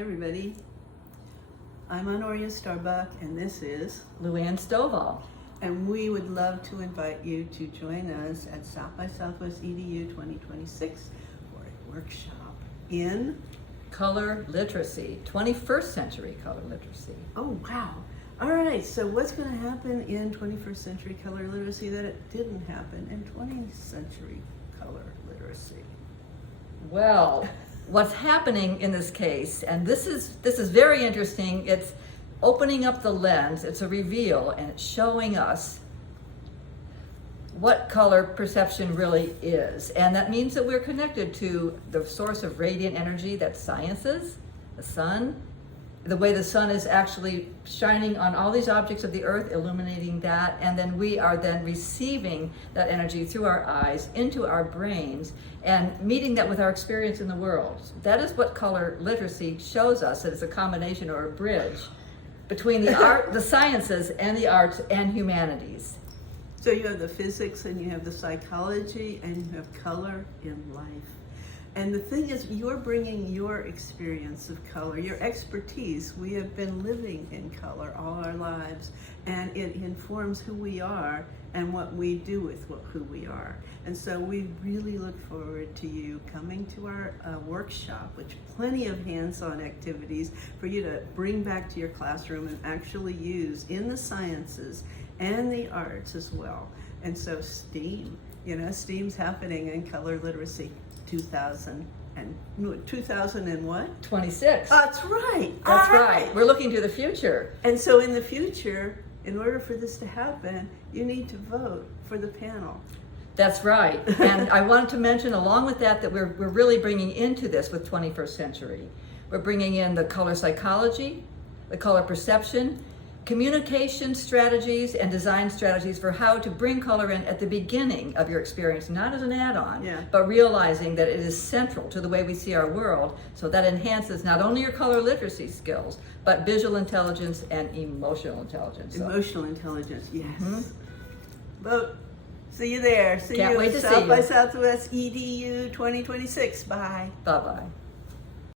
everybody. I'm Honoria Starbuck, and this is Luann Stovall. And we would love to invite you to join us at South by Southwest EDU 2026 for a workshop in Color literacy, 21st century color literacy. Oh, wow. All right, so what's going to happen in 21st century color literacy that it didn't happen in 20th century color literacy? Well, what's happening in this case, and this is very interesting, it's opening up the lens, it's a reveal, and it's showing us what color perception really is. And that means that we're connected to the source of radiant energy that science is, the sun, the way the sun is actually shining on all these objects of the earth, illuminating that, and then we are then receiving that energy through our eyes into our brains and meeting that with our experience in the world. That is what color literacy shows us, that it's a combination or a bridge between the art, the sciences, and the arts and humanities. So you have the physics and you have the psychology and you have color in life. And the thing is, you're bringing your experience of color, your expertise. We have been living in color all our lives, and it informs who we are and what we do with who we are. And so we really look forward to you coming to our workshop, which plenty of hands-on activities for you to bring back to your classroom and actually use in the sciences and the arts as well. And so STEAM, STEAM's happening in color literacy 2000 and what? 26. That's right. That's right. We're looking to the future. And so in the future, in order for this to happen, you need to vote for the panel. That's right. And I wanted to mention along with that we're really bringing into this with 21st century. We're bringing in the color psychology, the color perception, communication strategies and design strategies for how to bring color in at the beginning of your experience, not as an add-on, but realizing that it is central to the way we see our world, so that enhances not only your color literacy skills, but visual intelligence and emotional intelligence. Emotional intelligence, yes. Mm-hmm. Vote. See you there. Can't wait to see you. South by Southwest EDU 2026. Bye. Bye-bye.